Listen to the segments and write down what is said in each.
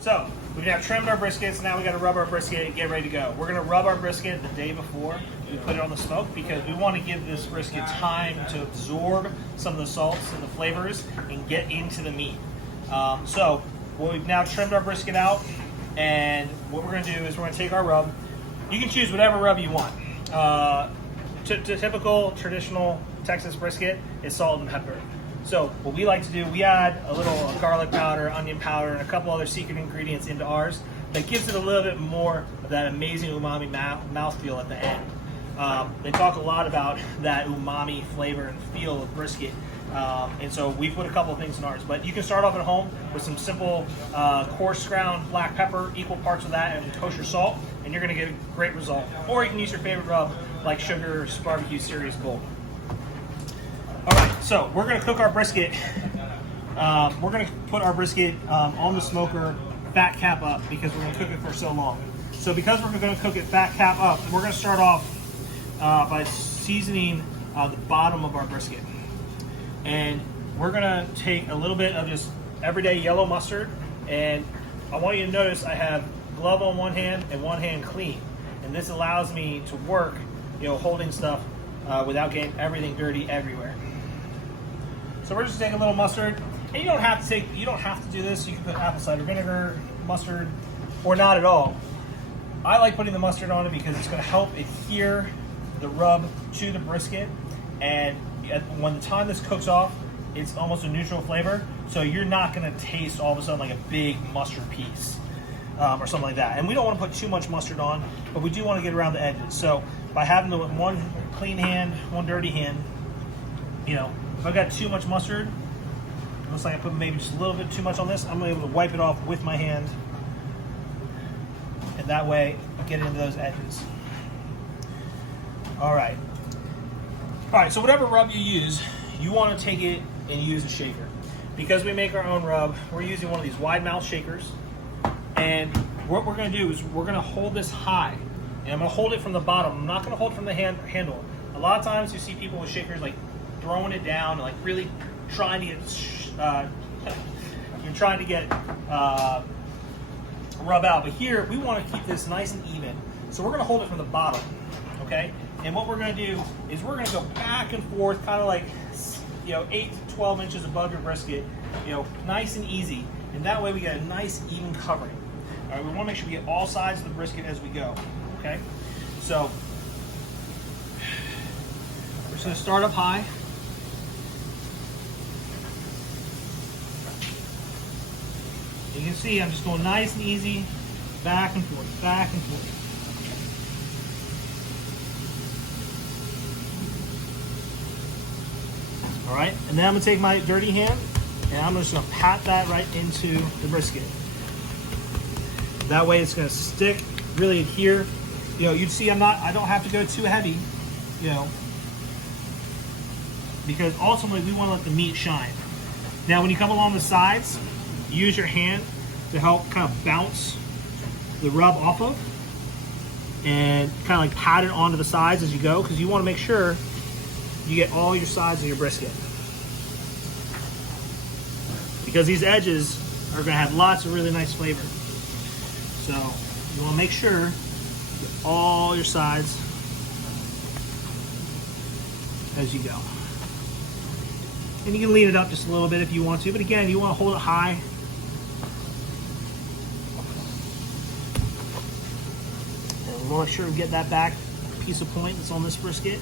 So we've now trimmed our briskets. Now we got to rub our brisket and get ready to go. We're going to rub our brisket the day before we put it on the smoke because we want to give this brisket time to absorb some of the salts and the flavors and get into the meat. So we've now trimmed our brisket out, and what we're going to do is we're going to take our rub. You can choose whatever rub you want. Typical traditional Texas brisket is salt and pepper. So what we like to do, we add a little garlic powder, onion powder, and a couple other secret ingredients into ours that gives it a little bit more of that amazing umami mouthfeel at the end. They talk a lot about that umami flavor and feel of brisket, and so we put a couple of things in ours. But you can start off at home with some simple coarse ground black pepper, equal parts of that, and kosher salt, and you're going to get a great result. Or you can use your favorite rub like Sugar's Barbecue Serious Gold. All right, so we're going to cook our brisket. We're going to put our brisket on the smoker, fat cap up, because we're going to cook it for so long. So because we're going to cook it fat cap up, we're going to start off by seasoning the bottom of our brisket. And we're going to take a little bit of just everyday yellow mustard. And I want you to notice I have glove on one hand and one hand clean. And this allows me to work, holding stuff without getting everything dirty everywhere. So we're just taking a little mustard, and you don't have to do this. You can put apple cider vinegar, mustard, or not at all. I like putting the mustard on it because it's going to help adhere the rub to the brisket, and when the time this cooks off, it's almost a neutral flavor, so you're not going to taste all of a sudden like a big mustard piece or something like that. And we don't want to put too much mustard on, but we do want to get around the edges. So by having the one clean hand, one dirty hand, if I've got too much mustard, looks like I put maybe just a little bit too much on this, I'm able to wipe it off with my hand, and that way I get into those edges. All right, so whatever rub you use, you want to take it and use a shaker. Because we make our own rub, we're using one of these wide mouth shakers, and what we're going to do is we're going to hold this high, and I'm going to hold it from the bottom. I'm not going to hold it from the handle. A lot of times you see people with shakers like throwing it down and like really trying to get rub out. But here we want to keep this nice and even, so we're going to hold it from the bottom, okay? And what we're going to do is we're going to go back and forth, kind of like 8 to 12 inches above your brisket, nice and easy, and that way we get a nice even covering. All right, we want to make sure we get all sides of the brisket as we go, okay? So we're just going to start up high. You can see I'm just going nice and easy, back and forth, back and forth. All right, and then I'm gonna take my dirty hand and I'm just gonna pat that right into the brisket. That way it's gonna stick, really adhere. You'd see I don't have to go too heavy, because ultimately we wanna let the meat shine. Now when you come along the sides, use your hand to help kind of bounce the rub off of, and kind of like pat it onto the sides as you go, because you want to make sure you get all your sides of your brisket, because these edges are going to have lots of really nice flavor. So you want to make sure you get all your sides as you go. And you can lean it up just a little bit if you want to, but again, you want to hold it high. And we'll make sure we get that back piece of point that's on this brisket.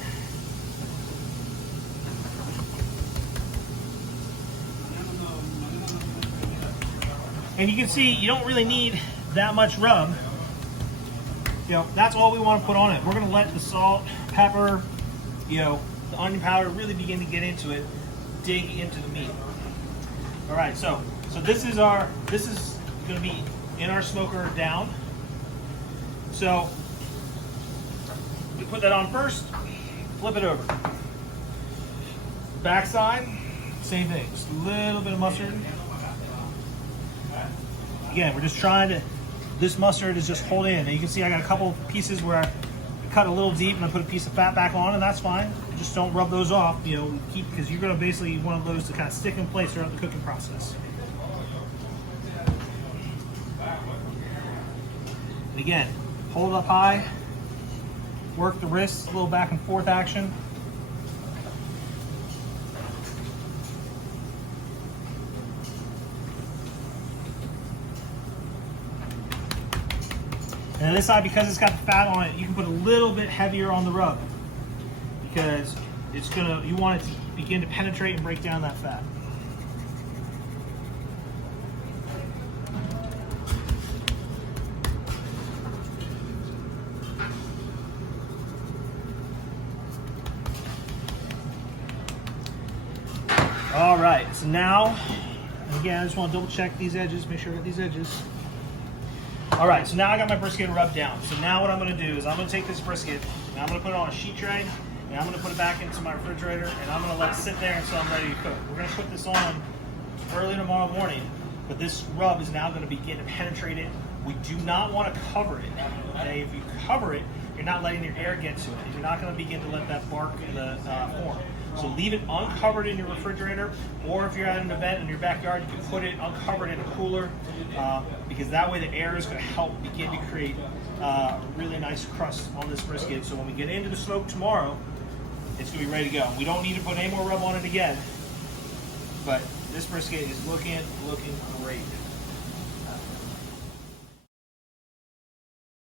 And you can see you don't really need that much rub. That's all we want to put on it. We're going to let the salt, pepper, the onion powder really begin to get into it, dig into the meat. All right, so this is going to be in our smoker down. So we put that on first, flip it over. Backside, same thing, just a little bit of mustard. Again, we're just trying to, this mustard is just holding in. And you can see I got a couple pieces where I cut a little deep and I put a piece of fat back on, and that's fine. Just don't rub those off, because you're going to basically want those to kind of stick in place throughout the cooking process. And again, hold it up high, work the wrists, a little back and forth action. And on this side, because it's got the fat on it, you can put a little bit heavier on the rub because you want it to begin to penetrate and break down that fat. All right, so now, again, I just want to double check these edges, make sure I got these edges. All right, so now I got my brisket rubbed down. So now what I'm gonna do is I'm gonna take this brisket and I'm gonna put it on a sheet tray and I'm gonna put it back into my refrigerator and I'm gonna let it sit there until I'm ready to cook. We're gonna put this on early tomorrow morning, but this rub is now gonna begin to penetrate it. We do not wanna cover it, okay? If you cover it, you're not letting your air get to it. You're not gonna begin to let that bark in the form. So leave it uncovered in your refrigerator, or if you're at an event in your backyard, you can put it uncovered in a cooler, because that way the air is going to help begin to create a really nice crust on this brisket. So when we get into the smoke tomorrow, it's going to be ready to go. We don't need to put any more rub on it again, but this brisket is looking great.